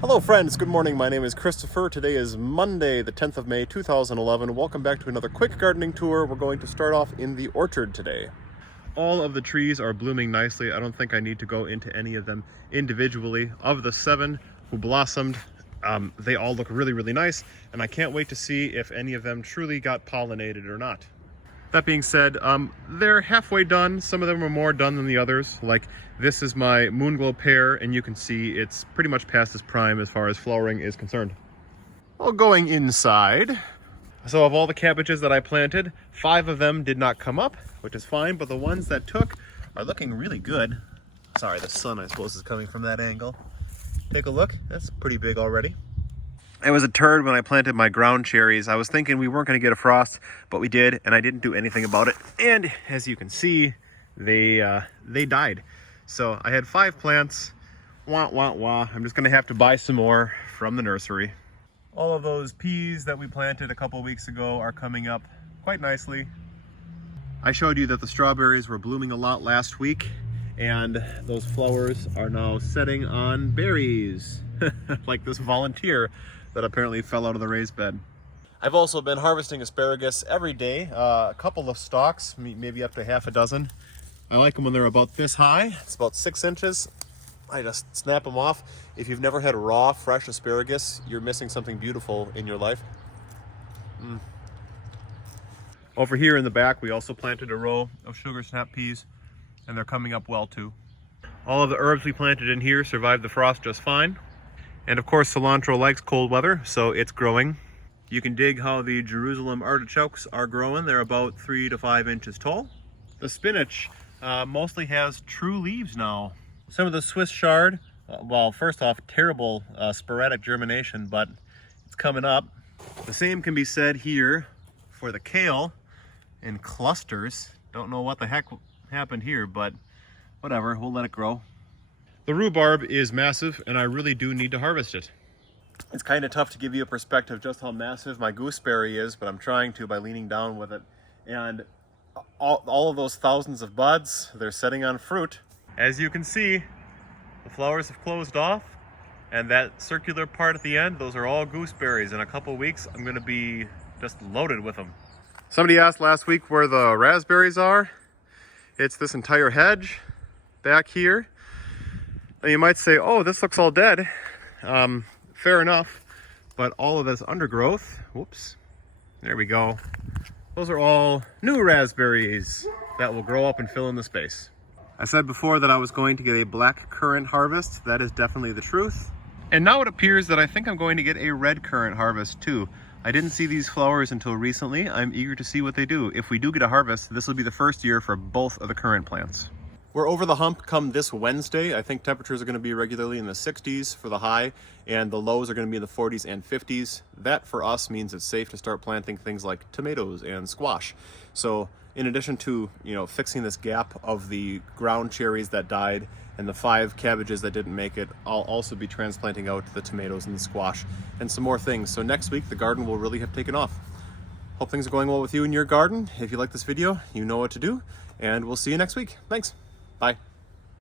Hello friends, good morning. My name is Christopher. Today is Monday, the 10th of May, 2011. Welcome back to another quick gardening tour. We're going to start off in the orchard today. All of the trees are blooming nicely. I don't think I need to go into any of them individually. Of the 7 who blossomed, they all look really nice, and I can't wait to see if any of them truly got pollinated or not. That being said, they're halfway done. Some of them are more done than the others. Like this is my Moonglow pear, and you can see it's pretty much past its prime as far as flowering is concerned. Well, going inside, so of all the cabbages that I planted, 5 of them did not come up, which is fine, but the ones that took are looking really good. Sorry, the sun, I suppose, is coming from that angle. Take a look. That's pretty big already. I was a turd when I planted my ground cherries. I was thinking we weren't going to get a frost, but we did, and I didn't do anything about it. And as you can see, they died. So I had 5 plants. Wah, wah, wah. I'm just going to have to buy some more from the nursery. All of those peas that we planted a couple weeks ago are coming up quite nicely. I showed you that the strawberries were blooming a lot last week, and those flowers are now setting on berries, like this volunteer that apparently fell out of the raised bed. I've also been harvesting asparagus every day, a couple of stalks, maybe up to half a dozen. I like them when they're about this high. It's about 6 inches. I just snap them off. If you've never had raw, fresh asparagus, you're missing something beautiful in your life. Over here in the back, we also planted a row of sugar snap peas, and they're coming up well too. All of the herbs we planted in here survived the frost just fine. And of course, cilantro likes cold weather, so it's growing. You can dig how the Jerusalem artichokes are growing. They're about 3 to 5 inches tall. The spinach mostly has true leaves now. Some of the Swiss chard, well, first off, terrible sporadic germination, but it's coming up. The same can be said here for the kale in clusters. Don't know what the heck happened here, but whatever, we'll let it grow. The rhubarb is massive, and I really do need to harvest it. It's kind of tough to give you a perspective just how massive my gooseberry is, but I'm trying to by leaning down with it. And all of those thousands of buds, they're setting on fruit. As you can see, the flowers have closed off, and that circular part at the end, those are all gooseberries. In a couple weeks, I'm going to be just loaded with them. Somebody asked last week where the raspberries are. It's this entire hedge back here. Now you might say, oh, this looks all dead. Fair enough, but all of this undergrowth, whoops, there we go. Those are all new raspberries that will grow up and fill in the space. I said before that I was going to get a black currant harvest. That is definitely the truth. And now it appears that I think I'm going to get a red currant harvest too. I didn't see these flowers until recently. I'm eager to see what they do. If we do get a harvest, this will be the first year for both of the currant plants. We're over the hump come this Wednesday. I think temperatures are going to be regularly in the 60s for the high, and the lows are going to be in the 40s and 50s. That for us means it's safe to start planting things like tomatoes and squash. So in addition to, fixing this gap of the ground cherries that died and the 5 cabbages that didn't make it, I'll also be transplanting out the tomatoes and the squash and some more things. So next week the garden will really have taken off. Hope things are going well with you in your garden. If you like this video, you know what to do, and we'll see you next week. Thanks. Bye.